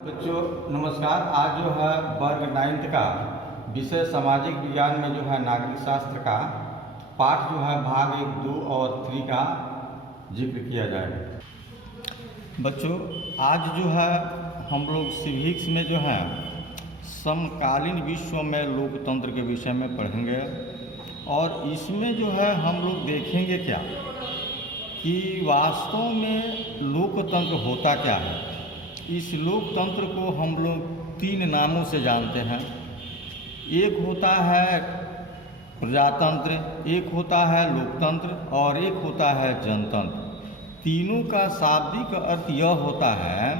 बच्चों नमस्कार। आज जो है वर्ग 9th का विषय सामाजिक विज्ञान में जो है नागरिक शास्त्र का पाठ जो है भाग 1, 2 और 3 का जिक्र किया जाएगा। बच्चों आज जो है हम लोग सिविक्स में जो है समकालीन विश्व में लोकतंत्र के विषय में पढ़ेंगे और इसमें जो है हम लोग देखेंगे क्या कि वास्तव में लोकतंत्र होता क्या है। इस लोकतंत्र को हम लोग 3 नामों से जानते हैं। एक होता है प्रजातंत्र, एक होता है लोकतंत्र और एक होता है जनतंत्र। तीनों का शाब्दिक अर्थ यह होता है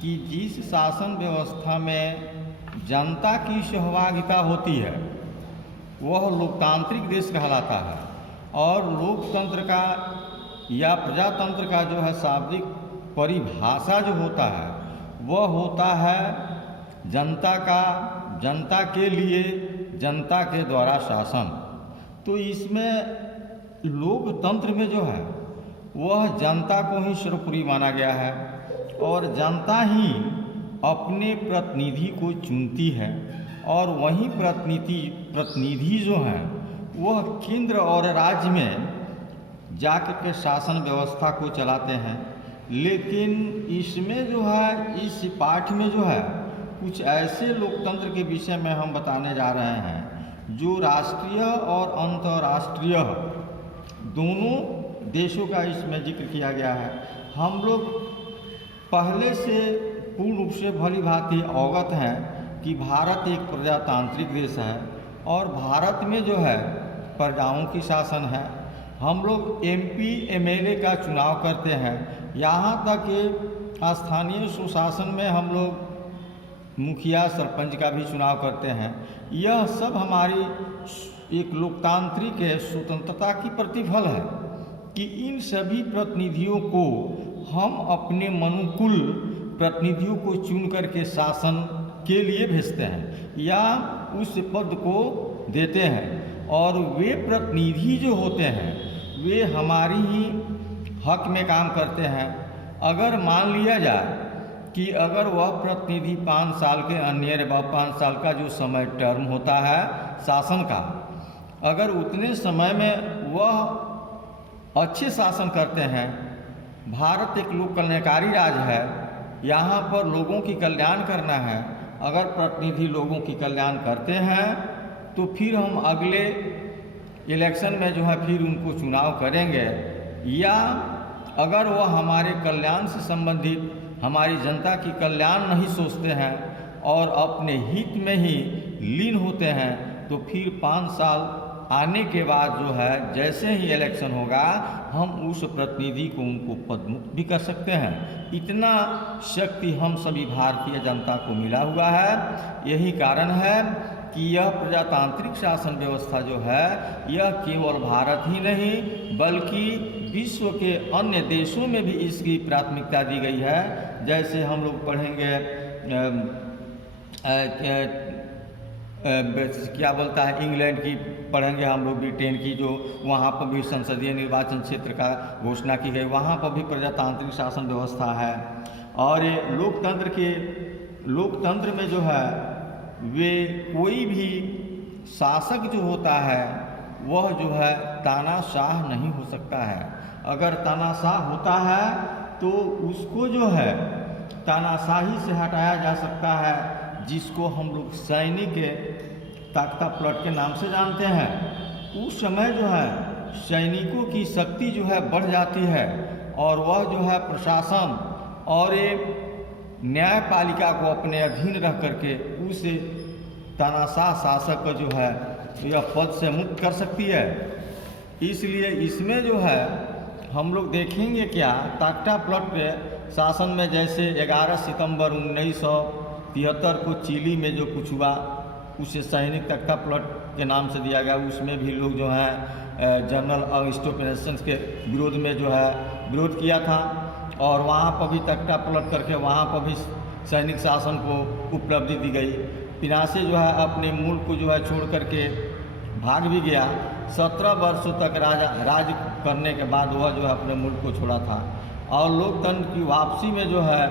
कि जिस शासन व्यवस्था में जनता की सहभागिता होती है वह लोकतांत्रिक देश कहलाता है और लोकतंत्र का या प्रजातंत्र का जो है शाब्दिक परिभाषा जो होता है वह होता है जनता के लिए जनता के द्वारा शासन। तो इसमें लोकतंत्र में जो है वह जनता को ही सर्वोपरि माना गया है और जनता ही अपने प्रतिनिधि को चुनती है और वही प्रतिनिधि जो हैं वह केंद्र और राज्य में जाकर के शासन व्यवस्था को चलाते हैं। लेकिन इसमें जो है इस पाठ में जो है कुछ ऐसे लोकतंत्र के विषय में हम बताने जा रहे हैं जो राष्ट्रीय और अंतर्राष्ट्रीय दोनों देशों का इसमें जिक्र किया गया है। हम लोग पहले से पूर्ण रूप से भली भांति अवगत हैं कि भारत एक प्रजातांत्रिक देश है और भारत में जो है प्रजाओं की शासन है। हम लोग MP MLA का चुनाव करते हैं, यहाँ तक कि स्थानीय सुशासन में हम लोग मुखिया सरपंच का भी चुनाव करते हैं। यह सब हमारी एक लोकतांत्रिक स्वतंत्रता की प्रतिफल है कि इन सभी प्रतिनिधियों को हम अपने अनुकूल प्रतिनिधियों को चुन करके शासन के लिए भेजते हैं या उस पद को देते हैं और वे प्रतिनिधि जो होते हैं वे हमारी ही हक में काम करते हैं। अगर मान लिया जाए कि अगर वह प्रतिनिधि 5 साल के अन्य 5 साल का जो समय टर्म होता है शासन का, अगर उतने समय में वह अच्छे शासन करते हैं, भारत एक लोक कल्याणकारी राज्य है, यहाँ पर लोगों की कल्याण करना है, अगर प्रतिनिधि लोगों की कल्याण करते हैं तो फिर हम अगले इलेक्शन में जो है फिर उनको चुनाव करेंगे। या अगर वह हमारे कल्याण से संबंधित हमारी जनता की कल्याण नहीं सोचते हैं और अपने हित में ही लीन होते हैं तो फिर 5 साल आने के बाद जो है जैसे ही इलेक्शन होगा हम उस प्रतिनिधि को उनको पदमुक्त भी कर सकते हैं। इतना शक्ति हम सभी भारतीय जनता को मिला हुआ है। यही कारण है कि यह प्रजातांत्रिक शासन व्यवस्था जो है यह केवल भारत ही नहीं बल्कि विश्व के अन्य देशों में भी इसकी प्राथमिकता दी गई है। जैसे हम लोग पढ़ेंगे क्या बोलता है इंग्लैंड की पढ़ेंगे हम लोग, ब्रिटेन की, जो वहाँ पर भी संसदीय निर्वाचन क्षेत्र का घोषणा की गई, वहाँ पर भी प्रजातांत्रिक शासन व्यवस्था है। और लोकतंत्र में जो है वे कोई भी शासक जो होता है वह जो है तानाशाह नहीं हो सकता है। अगर तानाशाह होता है तो उसको जो है तानाशाही से हटाया जा सकता है, जिसको हम लोग सैनिक ताकता प्लॉट के नाम से जानते हैं। उस समय जो है सैनिकों की शक्ति जो है बढ़ जाती है और वह जो है प्रशासन और न्यायपालिका को अपने अधीन रह करके उस तानाशाह शासक को जो है यह पद से मुक्त कर सकती है। इसलिए इसमें जो है हम लोग देखेंगे क्या ताकता प्लॉट के शासन में जैसे 11 सितंबर 1973 को चिली में जो कुछ हुआ उसे सैनिक तख्ता प्लॉट के नाम से दिया गया। उसमें भी लोग जो हैं जनरल अगस्टो के विरोध में जो है विरोध किया था और वहाँ पर भी तख्ता पलट करके वहाँ पर भी सैनिक शासन को उपलब्धि दी गई। पिनासे जो है अपने मुल्क को जो है छोड़ करके भाग भी गया। 17 वर्षों तक राज करने के बाद वह जो है अपने मुल्क को छोड़ा था और लोकतंत्र की वापसी में जो है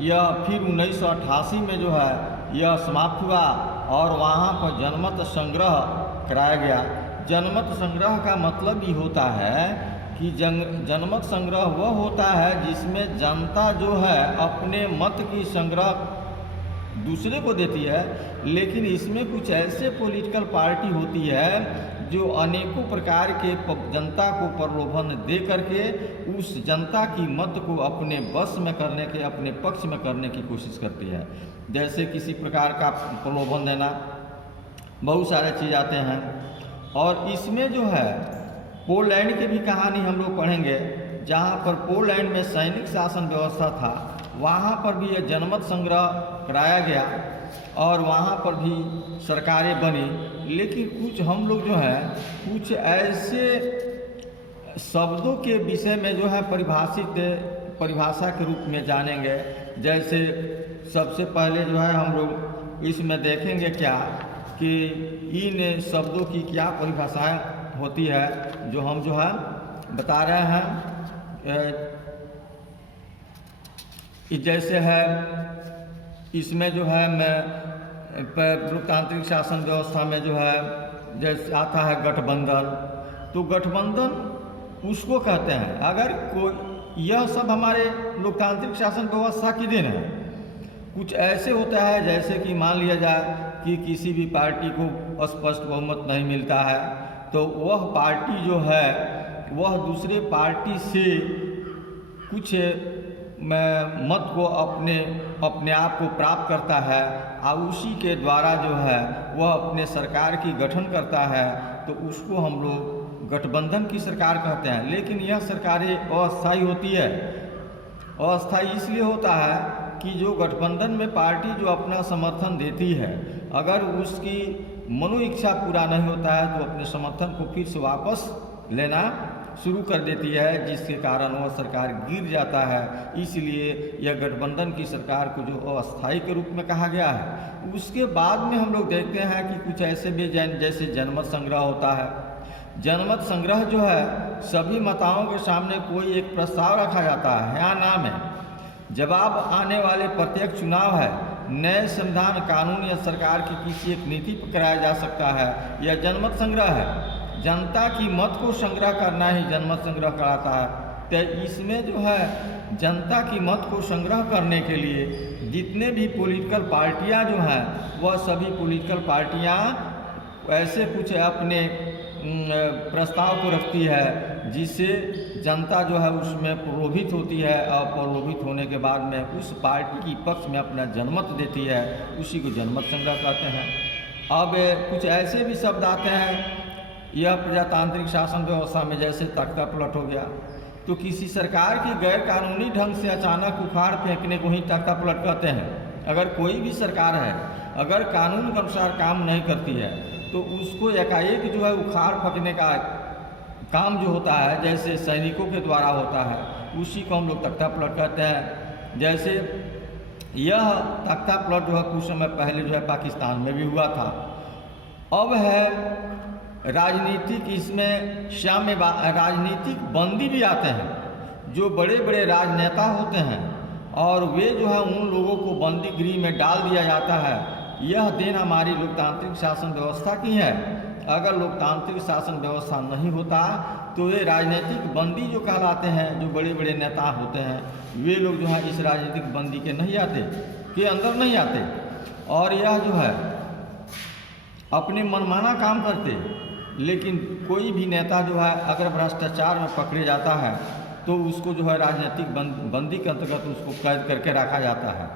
यह फिर 1988 में जो है यह समाप्त हुआ और वहाँ पर जनमत संग्रह कराया गया। जनमत संग्रह का मतलब ये होता है कि जनमत संग्रह वह होता है जिसमें जनता जो है अपने मत की संग्रह दूसरे को देती है, लेकिन इसमें कुछ ऐसे पॉलिटिकल पार्टी होती है जो अनेकों प्रकार के जनता को प्रलोभन दे करके उस जनता की मत को अपने बस में करने के, अपने पक्ष में करने की कोशिश करती है। जैसे किसी प्रकार का प्रलोभन देना, बहुत सारे चीज़ आते हैं। और इसमें जो है पोलैंड की भी कहानी हम लोग पढ़ेंगे, जहाँ पर पोलैंड में सैनिक शासन व्यवस्था था, वहाँ पर भी यह जनमत संग्रह कराया गया और वहाँ पर भी सरकारें बनी। लेकिन कुछ हम लोग जो है कुछ ऐसे शब्दों के विषय में जो है परिभाषा के रूप में जानेंगे। जैसे सबसे पहले जो है हम लोग इसमें देखेंगे क्या कि इन शब्दों की क्या परिभाषाएं होती है जो हम जो है बता रहे हैं। जैसे है इसमें जो है मैं लोकतांत्रिक शासन व्यवस्था में जो है जैसे आता है गठबंधन, तो गठबंधन उसको कहते हैं अगर कोई, यह सब हमारे लोकतांत्रिक शासन व्यवस्था की देन है। कुछ ऐसे होता है जैसे कि मान लिया जाए कि किसी भी पार्टी को स्पष्ट बहुमत नहीं मिलता है, तो वह पार्टी जो है वह दूसरे पार्टी से कुछ मत को अपने आप को प्राप्त करता है और उसी के द्वारा जो है वह अपने सरकार की गठन करता है, तो उसको हम लोग गठबंधन की सरकार कहते हैं। लेकिन यह सरकारें अस्थायी होती है। अस्थायी इसलिए होता है कि जो गठबंधन में पार्टी जो अपना समर्थन देती है, अगर उसकी मनोइच्छा पूरा नहीं होता है तो अपने समर्थन को फिर से वापस लेना शुरू कर देती है, जिसके कारण वह सरकार गिर जाता है। इसलिए यह गठबंधन की सरकार को जो अस्थायी के रूप में कहा गया है। उसके बाद में हम लोग देखते हैं कि कुछ ऐसे भी जैसे जनमत संग्रह होता है। जनमत संग्रह जो है सभी मतदाताओं के सामने कोई एक प्रस्ताव रखा जाता है, यहाँ नाम है जवाब आने वाले प्रत्येक चुनाव है, नए संविधान, कानून या सरकार की किसी एक नीति पर कराया जा सकता है। यह जनमत संग्रह है। जनता की मत को संग्रह करना ही जनमत संग्रह कराता है। तो इसमें जो है जनता की मत को संग्रह करने के लिए जितने भी पॉलिटिकल पार्टियां जो हैं वह सभी पॉलिटिकल पार्टियां ऐसे कुछ अपने प्रस्ताव को रखती है जिससे जनता जो है उसमें प्रलोभित होती है और प्रलोभित होने के बाद में उस पार्टी की पक्ष में अपना जनमत देती है, उसी को जनमत संग्रह कहते हैं। अब कुछ ऐसे भी शब्द आते हैं यह प्रजातांत्रिक शासन व्यवस्था में, जैसे तख्ता पलट हो गया, तो किसी सरकार की गैर कानूनी ढंग से अचानक उखाड़ फेंकने को ही तख्ता पलट कहते हैं। अगर कोई भी सरकार है अगर कानून के अनुसार काम नहीं करती है तो उसको एकाएक जो है उखाड़ फेंकने का काम जो होता है, जैसे सैनिकों के द्वारा होता है, उसी को हम लोग तख्ता पलट कहते हैं। जैसे यह तख्ता पलट जो है कुछ समय पहले जो है पाकिस्तान में भी हुआ था। अब है राजनीतिक, इसमें राजनीतिक बंदी भी आते हैं, जो बड़े बड़े राजनेता होते हैं और वे जो है उन लोगों को बंदी गृह में डाल दिया जाता है। यह देन हमारी लोकतांत्रिक शासन व्यवस्था की है। अगर लोकतांत्रिक शासन व्यवस्था नहीं होता तो ये राजनीतिक बंदी जो कहलाते हैं, जो बड़े बड़े नेता होते हैं, वे लोग जो है इस राजनीतिक बंदी के अंदर नहीं आते और यह जो है अपने मनमाना काम करते। लेकिन कोई भी नेता जो है अगर भ्रष्टाचार में पकड़े जाता है तो उसको जो है राजनीतिक बंदी के अंतर्गत उसको कैद करके रखा जाता है।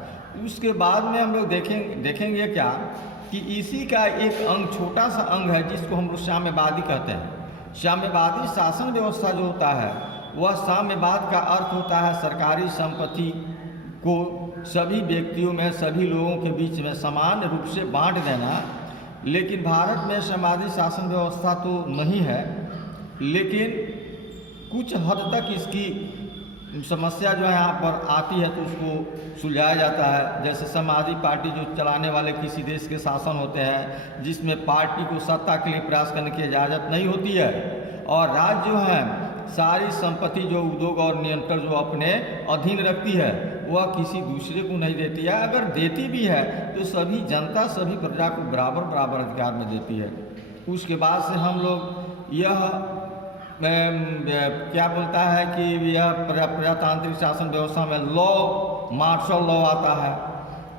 उसके बाद में हम लोग देखेंगे क्या कि इसी का एक अंग, छोटा सा अंग है जिसको हम लोग साम्यवादी कहते हैं। साम्यवादी शासन व्यवस्था जो होता है वह साम्यवाद का अर्थ होता है सरकारी संपत्ति को सभी व्यक्तियों में, सभी लोगों के बीच में समान रूप से बांट देना। लेकिन भारत में साम्यवादी शासन व्यवस्था तो नहीं है, लेकिन कुछ हद तक इसकी समस्या जो है यहाँ पर आती है तो उसको सुलझाया जाता है। जैसे समाजवादी पार्टी जो चलाने वाले किसी देश के शासन होते हैं जिसमें पार्टी को सत्ता के लिए प्रयास करने की इजाज़त नहीं होती है और राज्य जो है सारी संपत्ति जो उद्योग और नियंत्रण जो अपने अधीन रखती है वह किसी दूसरे को नहीं देती है। अगर देती भी है तो सभी जनता सभी प्रजा को बराबर बराबर अधिकार में देती है। उसके बाद से हम लोग यह क्या बोलता है कि यह प्रजातांत्रिक शासन व्यवस्था में लॉ, मार्शल लॉ आता है।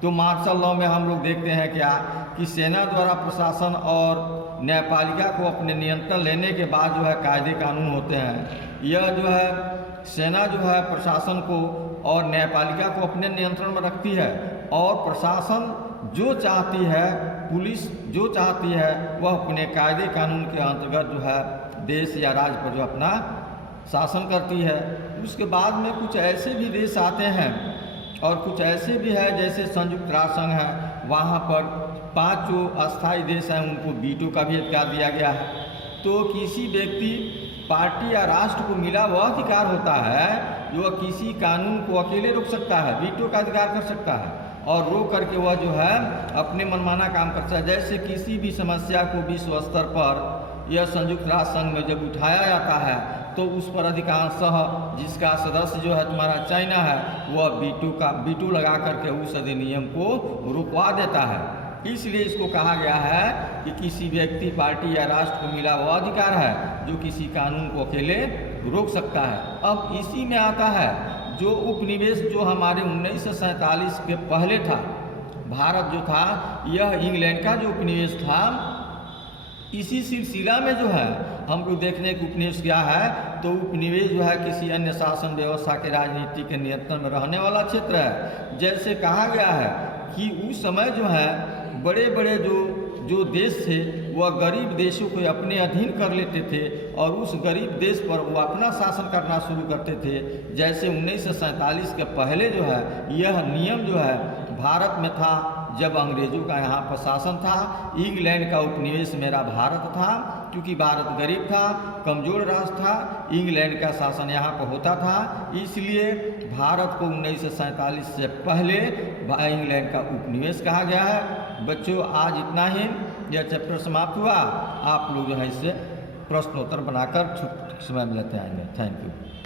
तो मार्शल लॉ में हम लोग देखते हैं क्या कि सेना द्वारा प्रशासन और न्यायपालिका को अपने नियंत्रण लेने के बाद जो है कायदे कानून होते हैं। यह जो है सेना जो है प्रशासन को और न्यायपालिका को अपने नियंत्रण में रखती है, और प्रशासन जो चाहती है, पुलिस जो चाहती है, वह अपने कायदे कानून के अंतर्गत जो है देश या राज्य पर जो अपना शासन करती है। उसके बाद में कुछ ऐसे भी देश आते हैं और कुछ ऐसे भी है जैसे संयुक्त राष्ट्र संघ है, वहाँ पर 5 जो अस्थायी देश हैं उनको वीटो का भी अधिकार दिया गया है। तो किसी व्यक्ति, पार्टी या राष्ट्र को मिला वह अधिकार होता है जो वह किसी कानून को अकेले रोक सकता है, वीटो का अधिकार कर सकता है, और रोक करके वह जो है अपने मनमाना काम कर सकता है। जैसे किसी भी समस्या को विश्व स्तर पर यह संयुक्त राष्ट्र संघ में जब उठाया जाता है तो उस पर अधिकांशतः जिसका सदस्य जो है तुम्हारा चाइना है, वह वीटो लगा करके उस अधिनियम को रुकवा देता है। इसलिए इसको कहा गया है कि किसी व्यक्ति, पार्टी या राष्ट्र को मिला वह अधिकार है जो किसी कानून को अकेले रोक सकता है। अब इसी में आता है जो उपनिवेश जो हमारे 1947 के पहले था, भारत जो था यह इंग्लैंड का जो उपनिवेश था, इसी सिलसिला में जो है हम लोग देखने को उपनिवेश क्या है, तो उपनिवेश जो है किसी अन्य शासन व्यवस्था के राजनीति के नियंत्रण में रहने वाला क्षेत्र है। जैसे कहा गया है कि उस समय जो है बड़े बड़े जो देश थे वह गरीब देशों को अपने अधीन कर लेते थे और उस गरीब देश पर वो अपना शासन करना शुरू करते थे। जैसे 1947 के पहले जो है यह नियम जो है भारत में था, जब अंग्रेज़ों का यहाँ पर शासन था। इंग्लैंड का उपनिवेश मेरा भारत था, क्योंकि भारत गरीब था, कमज़ोर राष्ट्र था, इंग्लैंड का शासन यहाँ पर होता था, इसलिए भारत को 1947 से पहले इंग्लैंड का उपनिवेश कहा गया है। बच्चों, आज इतना ही, यह चैप्टर समाप्त हुआ। आप लोग जो है इससे प्रश्नोत्तर बनाकर समय में लेते आएंगे। Thank you.